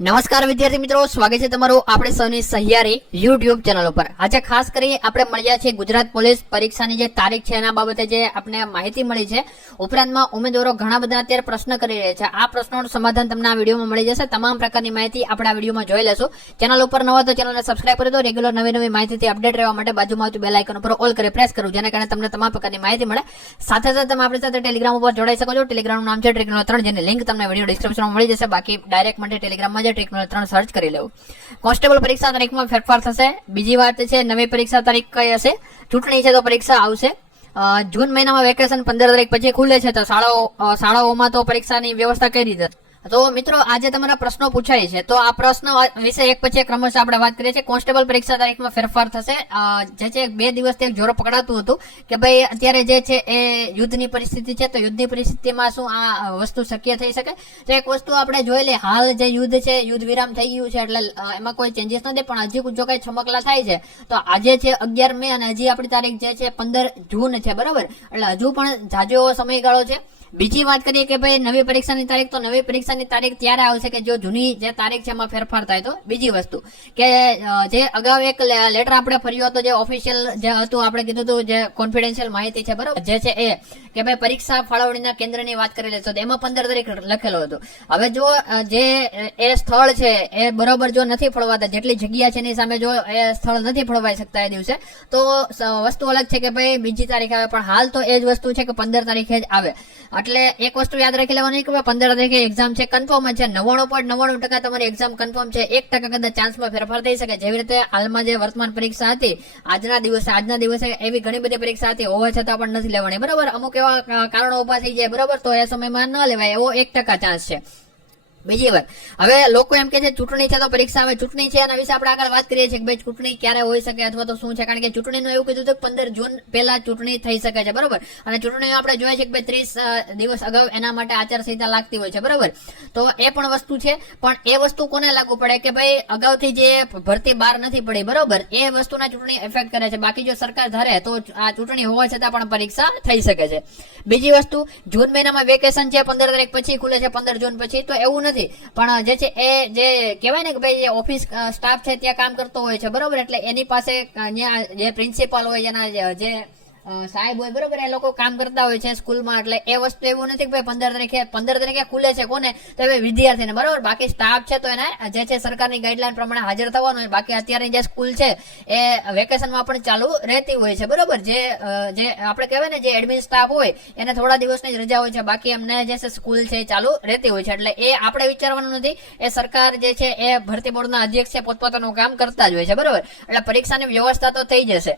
નમસ્કાર વિદ્યાર્થી મિત્રો, સ્વાગત છે તમારું આપણે સૌની સહિયારી યુટ્યુબ ચેનલ ઉપર। આજે ખાસ કરી આપણે મળ્યા છે ગુજરાત પોલીસ પરીક્ષાની જે તારીખ છે એના બાબતે જે આપણે માહિતી મળી છે। ઉપરાંતમાં ઉમેદવારો ઘણા બધા અત્યારે પ્રશ્ન કરી રહ્યા છે। આ પ્રશ્નોનું સમાધાન તમને આ વિડીયોમાં મળી જશે। તમામ પ્રકારની માહિતી આપણે આ વિડીયોમાં જોઈ લેશું। ચેનલ ઉપર નવા તો ચેનલને સબસ્ક્રાઇબ કરી દો। રેગ્યુલર નવી માહિતીથી અપડેટ રહેવા માટે બાજુમાં આવતું બેલ આઇકન ઉપર ઓલ કરી પ્રેસ કરવું, જેના કારણે તમને તમામ પ્રકારની માહિતી મળે। સાથે સાથે તમે આપણી સાથે ટેલિગ્રામ ઉપર જોડાઈ શકો છો। ટેલિગ્રામનું નામ છે Trick03, જેની લિંક તમને વિડીયો ડિસ્ક્રિપ્શનમાં મળી જશે। બાકી ડાયરેક્ટ માટે ટેલિગ્રામમાં Trick03 સર્ચ કરી લેવું। કોન્સ્ટેબલ પરીક્ષા તારીખમાં ફેરફાર થશે। બીજી વાત છે નવી પરીક્ષા તારીખ કઈ હશે? ચૂંટણી છે તો પરીક્ષા આવશે। જૂન મહિનામાં વેકેશન 15 તારીખ પછી ખુલે છે, તો શાળાઓમાં તો પરીક્ષાની વ્યવસ્થા કઈ રીતે? તો મિત્રો આજે તમારા પ્રશ્નો પૂછાય છે, તો આ પ્રશ્ન વિશે એક પછી એક ક્રમશઃ આપણે વાત કરીએ છીએ। કોન્સ્ટેબલ પરીક્ષા તારીખમાં ફેરફાર થશે। જે છે 2 દિવસથી એક જોર પકડાતું હતું કે ભાઈ અત્યારે જે છે એ યુદ્ધની પરિસ્થિતિ છે, તો યુદ્ધની પરિસ્થિતિમાં શું આ વસ્તુ શક્ય થઈ શકે? તો એક વસ્તુ આપણે જોઈ લે, હાલ જે યુદ્ધ છે, યુદ્ધ વિરામ થઈ ગયું છે, એટલે એમાં કોઈ ચેન્જીસ નથી, પણ હજી જો કઈ છમકલા થાય છે તો આજે છે 11 મે અને હજી આપણી તારીખ જે છે 15 જૂન છે, બરાબર? એટલે હજુ પણ જાજો એવો સમયગાળો છે। બીજી વાત કરીએ કે ભાઈ નવી પરીક્ષાની તારીખ, તો નવી પરીક્ષાની તારીખ ત્યારે આવશે કે જો જૂની જે તારીખ છે એમાં ફેરફાર થાય તો। બીજી વસ્તુ કે જે અગાઉ એક લેટર આપણે ફર્યો હતો, જે ઓફિશિયલ જે હતું, આપણે કીધું હતું જે કોન્ફિડેન્શિયલ માહિતી છે, બરોબર, જે છે એ કે ભાઈ પરીક્ષા ફાળવણીના કેન્દ્રની વાત કરેલી છે, એમાં 15 તારીખ લખેલો હતો। હવે જો જે એ સ્થળ છે એ બરોબર જો નથી ફળવાતા, જેટલી જગ્યા છે એની સામે જો એ સ્થળ નથી ફળવાઈ શકતા એ દિવસે, તો વસ્તુ અલગ છે કે ભાઈ બીજી તારીખ આવે, પણ હાલ તો એ જ વસ્તુ છે કે 15 તારીખે જ આવે। એટલે એક વસ્તુ યાદ રાખી લેવાની કે 15 તારીખે એક્ઝામ છે, કન્ફર્મ છે। 99.99% તમારી એક્ઝામ કન્ફર્મ છે। 1% કદાચ ચાન્સમાં ફેરફાર થઈ શકે। જેવી રીતે હાલમાં જે વર્તમાન પરીક્ષા હતી આજના દિવસે એવી ઘણી બધી પરીક્ષા હતી, હોવા છતાં પણ નથી લેવાની, બરોબર? અમુક એવા કારણો ઉભા થઈ જાય, બરોબર, તો એ સમયમાં ન લેવાય, એવો 1% ચાન્સ છે। બીજી વાત, હવે લોકો એમ કે છે ચૂંટણી છે તો પરીક્ષા આવે। ચૂંટણી છે એના વિશે આપણે આગળ વાત કરીએ છીએ કે ભાઈ ચૂંટણી ક્યારે હોઈ શકે અથવા તો શું છે, કારણ કે ચૂંટણીનું એવું કીધું હતું કે 15 જૂન પહેલા ચૂંટણી થઈ શકે છે, બરોબર? અને ચૂંટણીઓ આપણે જોઈએ છે કે ભાઈ 30 દિવસ અગાઉ એના માટે આચારસંહિતા લાગતી હોય છે, બરોબર? તો એ પણ વસ્તુ છે, પણ એ વસ્તુ કોને લાગુ પડે કે ભાઈ અગાઉથી જે ભરતી બહાર નથી પડી, બરોબર, એ વસ્તુના ચૂંટણી ઇફેક્ટ કરે છે। બાકી જો સરકાર ધારે તો આ ચૂંટણી હોવા છતાં પણ પરીક્ષા થઈ શકે છે। બીજી વસ્તુ, જૂન મહિનામાં વેકેશન છે, 15 તારીખ પછી ખુલે છે, 15 જૂન પછી, તો એવું પણ જે છે એ જે કહેવાય ને કે ભાઈ ઓફિસ સ્ટાફ છે ત્યાં કામ કરતો હોય છે, બરોબર? એટલે એની પાસે જે પ્રિન્સિપાલ હોય, એના જે સાહેબ હોય, બરોબર, એ લોકો કામ કરતા હોય છે સ્કૂલમાં। એટલે એ વસ્તુ એવું નથી કે ભાઈ 15 તારીખે ખુલે છે કોને? તો ભાઈ વિદ્યાર્થીને, બરોબર? બાકી સ્ટાફ છે તો એને જે છે સરકારની ગાઈડલાઈન પ્રમાણે હાજર થવાનું હોય। બાકી અત્યારની જે સ્કૂલ છે એ વેકેશનમાં પણ ચાલુ રહેતી હોય છે, બરોબર? જે આપણે કહેવાય ને જે એડમિન સ્ટાફ હોય એને થોડા દિવસની જ રજા હોય છે, બાકી એમને જે છે સ્કૂલ છે એ ચાલુ રહેતી હોય છે। એટલે એ આપણે વિચારવાનું નથી, એ સરકાર જે છે એ ભરતી બોર્ડના અધ્યક્ષ છે પોતપોતાનું કામ કરતા જ હોય છે, બરોબર? એટલે પરીક્ષાની વ્યવસ્થા તો થઈ જશે।